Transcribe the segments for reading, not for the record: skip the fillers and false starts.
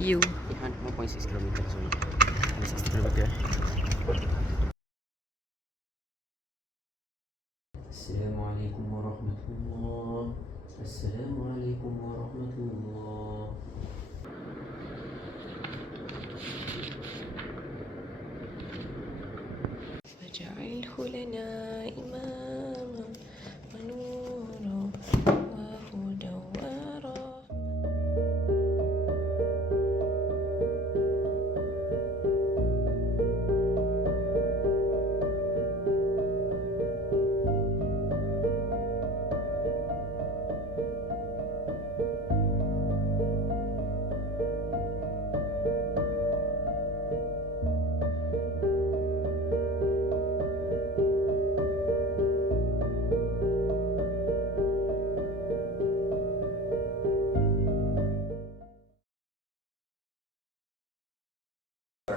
You. 1.6 kilometers only. This is the river there. Assalamu alaikum wa rahmatullah. Assalamu alaikum wa rahmatullah. فاجعله لنا إماما ونورا وهدى ورحمة.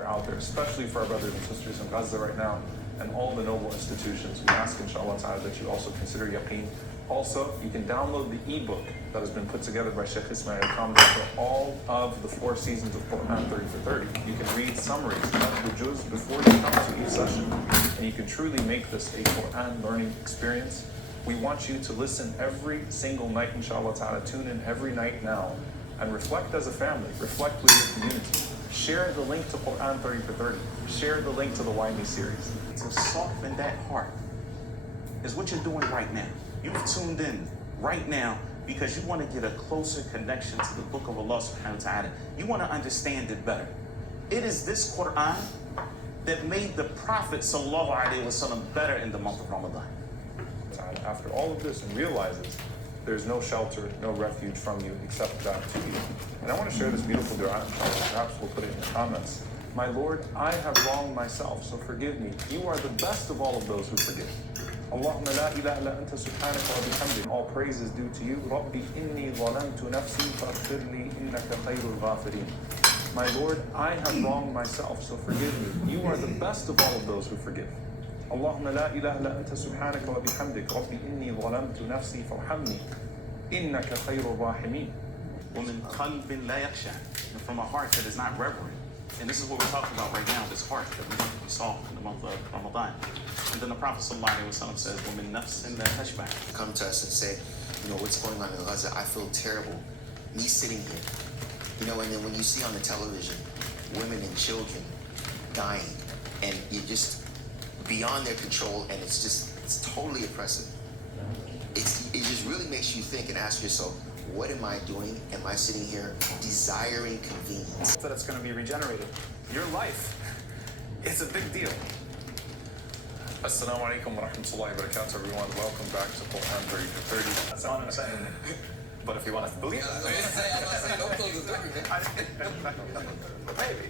Out there, especially for our brothers and sisters in Gaza right now, and all the noble institutions. We ask insyaAllah ta'ala that you also consider yaqeen. Also, you can download the ebook that has been put together by Sheikh Ismail Kamil for all of the 4 seasons of Quran 30 for 30. You can read summaries of the juz before you come to each session, and you can truly make this a Quran learning experience. We want you to listen every single night, insyaAllah ta'ala. Tune in every night now and reflect as a family, reflect with your community. Share the link to Quran 30 for 30. Share the link to the GLŌAMING series. To soften that heart is what you're doing right now. You've tuned in right now because you want to get a closer connection to the book of Allah subhanahu wa ta'ala. You want to understand it better. It is this Quran that made the Prophet sallallahu alaihi wasallam better in the month of Ramadan. After all of this, and realizes there's no shelter, no refuge from you except that to you. And I want to share this beautiful dua. Perhaps we'll put it in the comments. My Lord, I have wronged myself, so forgive me. You are the best of all of those who forgive. Allahumma la ilaha illa anta subhanaka wa bihamdik. All praise is due to you. Rabbi inni zalamtu nafsi faghfir li innaka khayrul ghafirin. My Lord, I have wronged myself, so forgive me. You are the best of all of those who forgive. اللهم لا إله إلا أنت سبحانك وبحمدك ربي إني ظلمت نفسي فارحمني إنك خير الراحمين. ومن قلب لا يخشع, and from a heart that is not reverent. And this is what we're talking about right now, this heart that we saw in the month of Ramadan. And then the Prophet ﷺ says, وَمِن نَفْسٍ لَا تَشْبَعُ. Come to us and say, what's going on in Gaza? I feel terrible. Me sitting here. And then when you see on the television, women and children dying, and you're just beyond their control, and it's totally oppressive. It just really makes you think and ask yourself, what am I doing? Am I sitting here desiring convenience? That it's going to be regenerated. Your life, it's a big deal. Assalamu alaikum wa rahmatullahi wa barakatuh, everyone. Welcome back to Quran 30 for 30. That's all I'm saying. But if you want to believe it, maybe,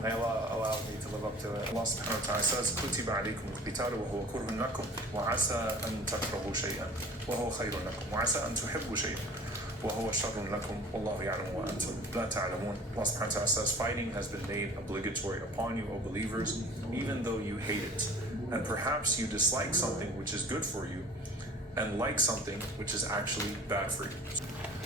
may Allah allow me to live up to it. Allah subhanahu wa ta'ala says, كُتِبَ عَلَيْكُمُ الْقِتَالُ وَهُوَ كُرْهٌ لَكُمْ وَعَسَىٰ أَن تَكْرَهُوا شَيْئًا وَهُوَ خَيْرٌ لَكُمْ وَعَسَىٰ أَن تُحِبُّوا شَيْئًا وَهُوَ شَرٌ لَكُمْ وَاللَّهُ يَعْلَمُ وَأَنْتُمْ لَا تَعْلَمُونَ. Allah subhanahu wa ta'ala says, fighting has been made obligatory upon you, O believers, even though you hate it. And perhaps you dislike something which is good for you, and like something which is actually bad for you.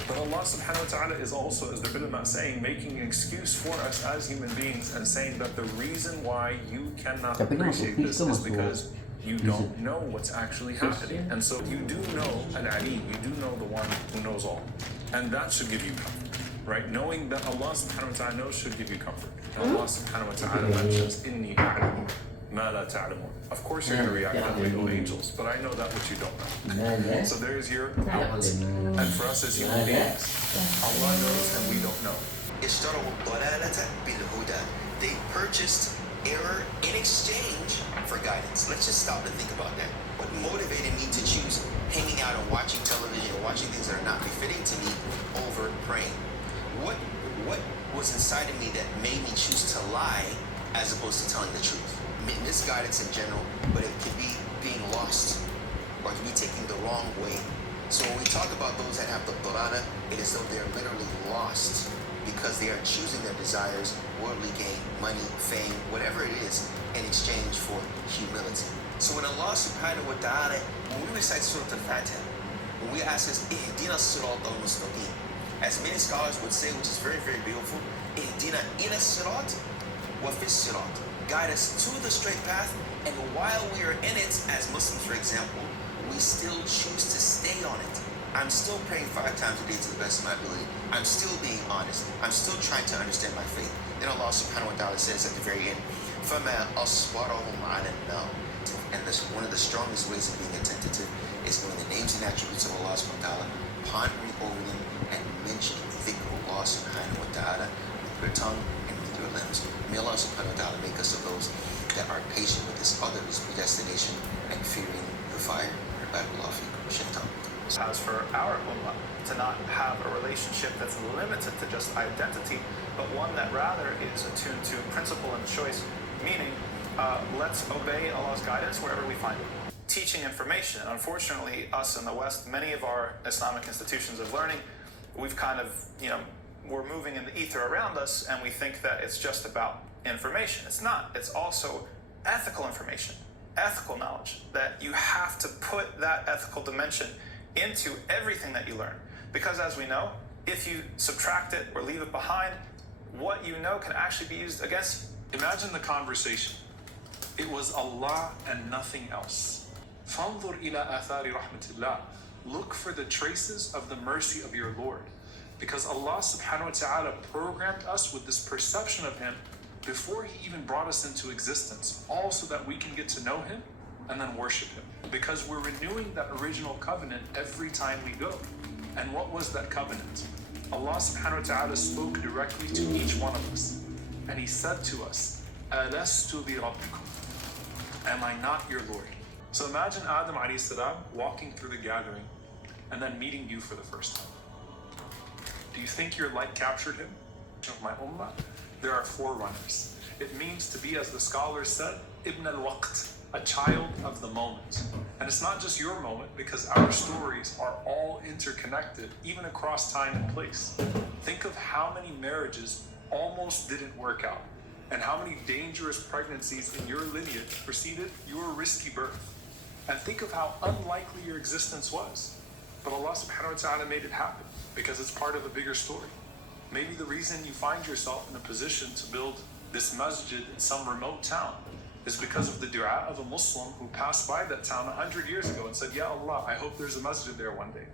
But Allah subhanahu wa ta'ala is also, as the ulama saying, making an excuse for us as human beings and saying that the reason why you cannot appreciate this is because you don't know what's actually happening. And so you do know an alim, you do know the one who knows all. And that should give you comfort, right? Knowing that Allah subhanahu wa ta'ala knows should give you comfort. And Allah subhanahu wa ta'ala mentions, Inni a'lamu ma la ta'lamun. Of course you're going to react that way, O angels, but I know that which you don't know. So there's your out. And for us as human beings, Allah knows and we don't know. They purchased error in exchange for guidance. Let's just stop and think about that. What motivated me to choose hanging out and watching television and watching things that are not befitting to me over praying? What was inside of me that made me choose to lie as opposed to telling the truth? Misguidance in general, but it could be being lost or it could be taking the wrong way. So when we talk about those that have the dalala, it is though they're literally lost because they are choosing their desires, worldly gain, money, fame, whatever it is, in exchange for humility. So when Allah subhanahu wa ta'ala, when we recite Surah Al-Fatiha, when we ask us, Ihdina as-sirata al-mustaqim, As many scholars would say, which is very, very beautiful, ihdina ila sirat wa fis sirat. Guide us to the straight path, and while we are in it, as Muslims, for example, we still choose to stay on it. I'm still praying 5 times a day to the best of my ability. I'm still being honest. I'm still trying to understand my faith. Then Allah subhanahu wa ta'ala says at the very end, فَمَا أَصْبَرَهُمْ عَلَى النَّارِ. And one of the strongest ways of being attentive is knowing the names and attributes of Allah subhanahu wa ta'ala, pondering over them, and mentioning the dhikr of Allah subhanahu wa ta'ala with your tongue and with your limbs. May Allah subhanahu wa ta'ala make us of those that are patient with this other's predestination and fearing the fire. Barakallahu feekum. Shaitan. As for our ummah, to not have a relationship that's limited to just identity, but one that rather is attuned to principle and choice, meaning let's obey Allah's guidance wherever we find it. Teaching information. Unfortunately, us in the West, many of our Islamic institutions of learning, we've kind of, we're moving in the ether around us, and we think that it's just about information. It's not. It's also ethical information, ethical knowledge, that you have to put that ethical dimension into everything that you learn. Because as we know, if you subtract it or leave it behind, what you know can actually be used against you. Imagine the conversation. It was Allah and nothing else. فَانظُرْ إِلَىٰ آثَارِ رَحْمَةِ اللَّهِ. Look for the traces of the mercy of your Lord. Because Allah subhanahu wa ta'ala programmed us with this perception of Him before He even brought us into existence, all so that we can get to know Him and then worship Him. Because we're renewing that original covenant every time we go. And what was that covenant? Allah subhanahu wa ta'ala spoke directly to each one of us. And He said to us, أَلَسْتُ بِرَبِّكُمْ. Am I not your Lord? So imagine Adam alayhi salam walking through the gathering and then meeting you for the first time. Do you think your light captured him? Of my ummah, there are 4 runners. It means to be, as the scholars said, ibn al-waqt, a child of the moment. And it's not just your moment, because our stories are all interconnected, even across time and place. Think of how many marriages almost didn't work out, and how many dangerous pregnancies in your lineage preceded your risky birth. And think of how unlikely your existence was. But Allah subhanahu wa ta'ala made it happen, because it's part of a bigger story. Maybe the reason you find yourself in a position to build this masjid in some remote town is because of the dua of a Muslim who passed by that town 100 years ago and said, Ya Allah, I hope there's a masjid there one day.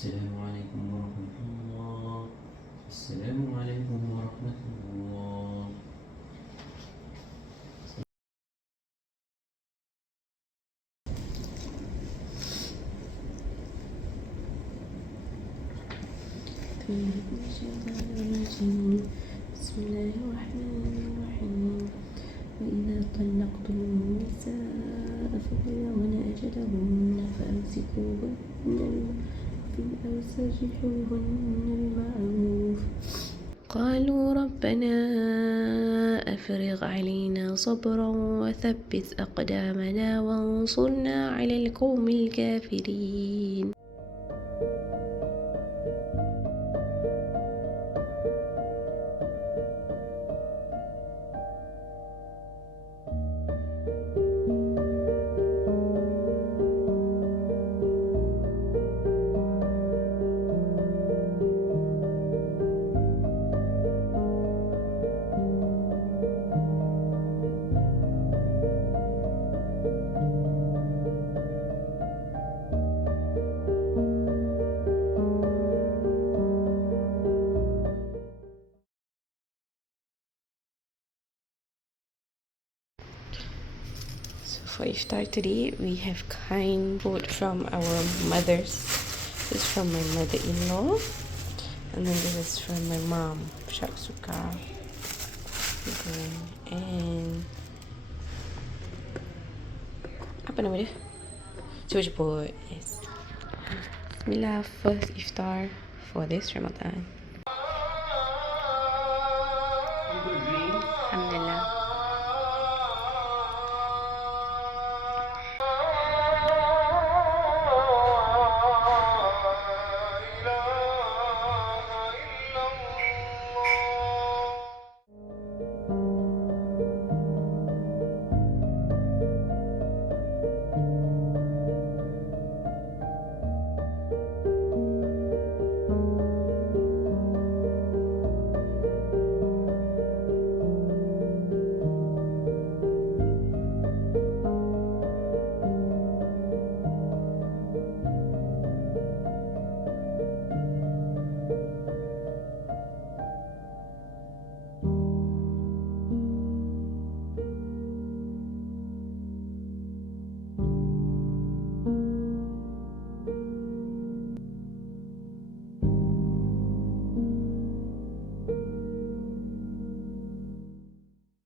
السلام عليكم ورحمة الله. السلام عليكم ورحمة الله. بسم الله الرحمن الرحيم. وإذا طلقتم النساء فبلغن أجلهن فأمسكوهن أو سرحوهن بالمعروف. قالوا ربنا أفرغ علينا صبرا وثبت أقدامنا وانصرنا على القوم الكافرين. for iftar today, we have kind food from our mothers. This is from my mother-in-law, and then this is from my mom, Shaksuka. And apa nama dia? Cuba jemput. Yes. Bismillah, first iftar for this Ramadan.